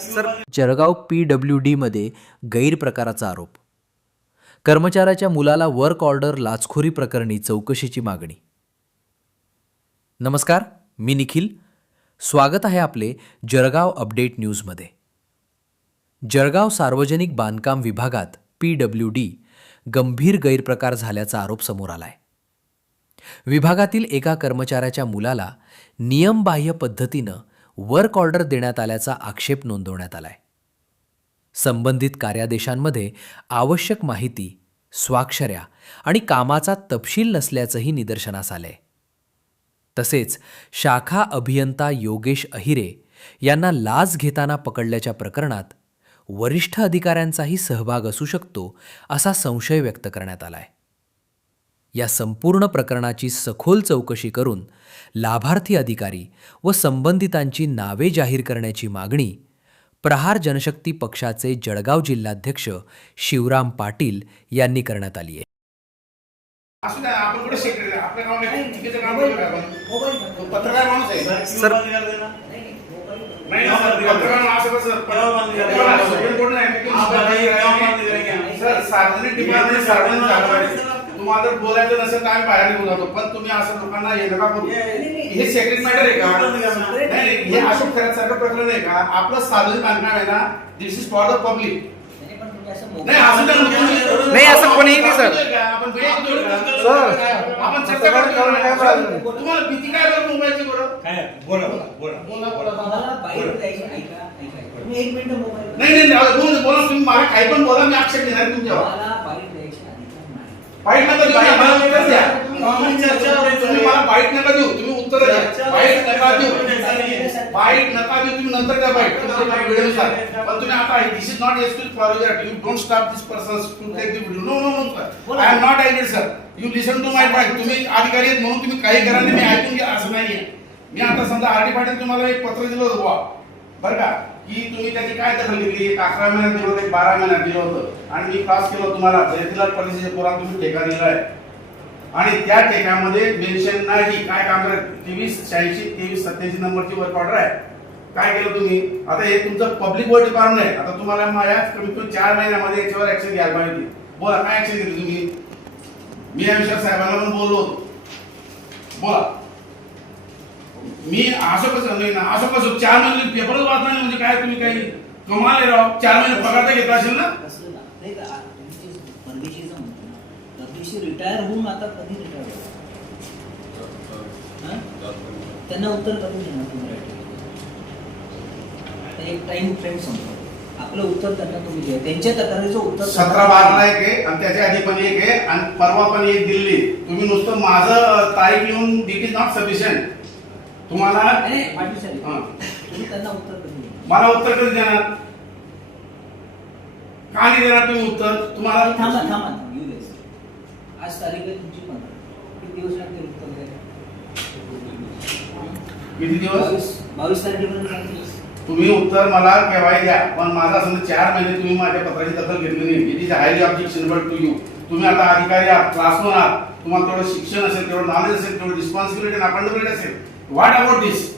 Sir, Jalgaon PWD मध्ये गैरप्रकाराचा आरोप. कर्मचाऱ्याच्या मुलाला वर्क ऑर्डर लाचखोरी प्रकरणी चौकशीची मागणी. नमस्कार, मी निखिल. स्वागत आहे आपले जळगाव अपडेट न्यूजमध्ये. जळगाव सार्वजनिक बांधकाम विभागात PWD गंभीर गैरप्रकार झाल्याचा आरोप समोर आलाय. विभागातील एका कर्मचाऱ्याच्या मुलाला नियमबाह्य पद्धतीनं वर्क ऑर्डर देण्यात आल्याचा आक्षेप नोंदवण्यात आलाय. संबंधित कार्यादेशांमध्ये आवश्यक माहिती, स्वाक्षऱ्या आणि कामाचा तपशील नसल्याचंही निदर्शनास आलंय. तसेच शाखा अभियंता योगेश अहिरे यांना लाच घेताना पकडल्याच्या प्रकरणात वरिष्ठ अधिकाऱ्यांचाही सहभाग असू शकतो असा संशय व्यक्त करण्यात आलाय. या संपूर्ण प्रकरणाची सखोल चौकशी करून लाभार्थी अधिकारी व संबंधितांची नावे जाहीर करण्याची मागणी प्रहार जनशक्ती पक्षाचे जळगाव जिल्हाध्यक्ष शिवराम पाटील यांनी करण्यात आली आहे. तुम्हाला जर बोलायचं नसेल तर आम्ही बाहेर निघून जातो, पण तुम्ही असं लोकांना हे नका करू. हे सेक्रेट मॅटर आहे का? नाही, हे अशोक खऱ्यासारखं प्रकरण आहे का? आपलं सार्वजनिक बांधकाम आहे ना, दिस इज फॉर द पब्लिक. नाही असं कोणीही नाही सर. आपण चर्चा करतो. तुम्हाला भीती काय बरं मोबाईलची? बरं बोला बोला बोला नाही बोला तुम्ही. मला काही पण बोला, मी आक्षेप घेणार तुमच्यावर. बाईट नका देऊ, तुम्ही मला बाईट नका देऊ, तुम्ही उत्तर द्या. बाईट नका देऊ, बाईट नका देऊ, तुम्ही नंतर द्या बाईट वेळेनुसार. पण तुम्ही आता this is not excuse for that. You don't stop this person to take the video. No no no sir, I am not engage sir. You listen to my bite. तुम्ही अधिकारी आहेत म्हणून तुम्ही काही करा नाही, मी ऐकून घ्या असं नाहीये. मी आता समजा आरटी पाटील तुम्हाला एक पत्र दिलं होतं बुवा, बरं का, की तुम्ही त्याची काय दखल घेतली. 11 महिन्यात दिलं होतं, 12 महिन्यात दिलं होतं आणि मी पास केलं तुम्हाला. जयतीलाल परिषदेच्या पोरात तुम्ही ठेका दिलाय आणि त्या ठेक्यामध्ये मेन्शन नाही काय काम करत. 2386 2387 नंबरची वर्क ऑर्डर आहे. काय केलं तुम्ही? आता हे तुमचं पब्लिक वर्क डिपार्टमेंट आहे. आता तुम्हाला माझ्या कमीत कमी 4 महिन्यामध्ये याच्यावर ऍक्शन घ्यायला पाहिजे. बोला काय ऍक्शन घेतली तुम्ही? मी या विषयावर साहेबांना पण बोललो होतो. बोला. मी असं कसं नाही ना, असं कसं 4 महिने पेपरच वाचला नाही म्हणजे काय? तुम्ही काही कमाल आहे राव. 4 महिने पगार तर घेता असेल ना? रिटायर होऊन आता कधी रिटायर त्यांना उत्तर करून देणार तुम्ही. एक टाइम फ्रेम संपतो, आपलं उत्तर त्यांना तुम्ही द्या. त्यांच्या तक्रारीचं उत्तर 17/12 एक आहे आणि त्याच्या आधी पण एक आहे आणि परवा पण एक दिल्ली. तुम्ही नुसतं माझं तारीख येऊन इट इज नॉट सफिशियंट. तुम्हाला तुम्ही त्यांना उत्तर कधी मला उत्तर कधी देणार? का नाही देणार तुम्ही उत्तर? तुम्हाला थांबा येऊ द्या. आज तारीख आहे तुमची 15. किती दिवस लागतील उत्तर द्यायला? किती दिवस? 22 तारखेपर्यंत तुम्ही उत्तर मला केव्हाही द्या, पण माझा समजा 4 महिने तुम्ही माझ्या पत्राची दखल घेतली नाही. It is highly objectionable to you. तुम्ही आता अधिकारी आहात, क्लासमन आहात, तुम्हाला तेवढं शिक्षण असेल, तेवढं नॉलेज असेल, तेवढं रिस्पॉन्सिबिलिटी आणि अकाउंटेबिलिटी असेल. व्हॉट अबाउट दिस?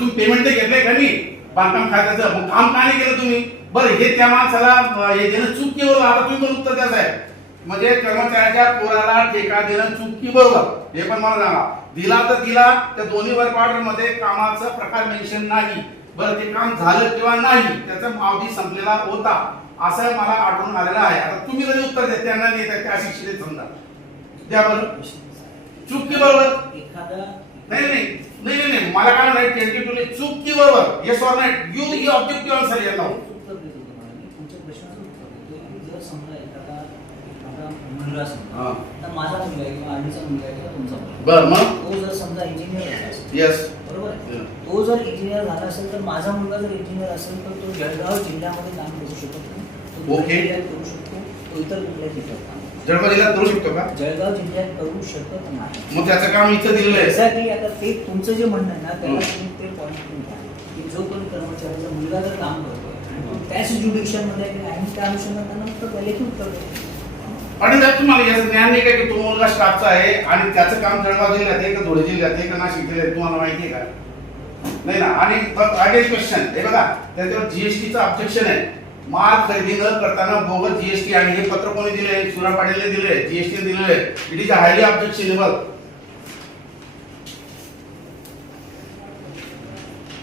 तुम्ही पेमेंट तर घेतलंय का? मी बांधकाम खात्याचं मग काम का नाही केलं तुम्ही? बरं, हे त्या माणसाला हे देणं चूक की बरोबर? आता तुम्ही पण उत्तर द्या साहेब. म्हणजे कर्मचाऱ्याच्या पोराला ठेका देणं चूक की बरोबर हे पण मला सांगा. दिला तर दिला, त्या दोन्ही वर्क ऑर्डर मध्ये कामाचा प्रकार मेन्शन नाही. बरं, ते काम झालं किंवा नाही त्याचा अवधी संपलेला होता असं मला आढळून आलेलं आहे. आता तुम्ही जरी उत्तर द्या, त्यांना नाही त्या शिक्षित समजा द्या. बरं, चूक की बरोबर? नाही मला काय नाही. टेंटेटिव्हली चूक की बरोबर? Yes or not? You objective answer येत नाव. मुलगा समजा, तर माझा मुलगा आहे किंवा आधीचा मुलगा आहे किंवा तुमचा मुलगा. बरं, मग तो जर समजा इंजिनियर असेल, येस बरोबर आहे, तो जर इंजिनियर झाला असेल तर माझा मुलगा जर इंजिनियर असेल तर तो जळगाव जिल्ह्यामध्ये काम करू शकत नाही. तो ओके करू शकतो, तो इतर कुठल्या जिल्ह्यात काम जळगाव जिल्ह्यात करू शकतो का? जळगाव जिल्ह्यात करू शकत नाही. मग त्याचं काम इथं दिलेलं आहे. एक्झॅक्टली. आता ते तुमचं जे म्हणणं आहे ना, त्याला तुम्ही ते पॉईंट घ्या की जो कोणी कर्मचाऱ्याचा मुलगा जर काम करतोय त्याच ज्युडिक्शन मध्ये आणि त्या अनुषंगाने त्यांना उत्तर द्यायला उत्तर द्यायचं. आणि जर तुम्हाला याचं ज्ञान नाही का की तो मुलगा स्टाफचा आहे आणि त्याचं काम जळगाव जिल्ह्यात आहे का धुळे जिल्ह्यात आहे का नाशिक जिल्ह्यात आहे, तुम्हाला माहिती आहे का? नाही ना. आणि अगेन क्वेश्चन हे बघा, त्याच्यावर जीएसटीचं ऑब्जेक्शन आहे. माल खरेदी न करताना बोगस जीएसटी, आणि हे पत्र कोणी दिले? सुरा पाटीलने दिले, जीएसटी दिले. It is highly objectionable.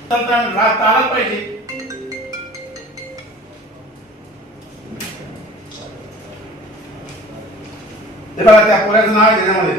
टाळायला पाहिजे. हे बघा त्या पोऱ्याचं नाव आहे त्याच्यामध्ये.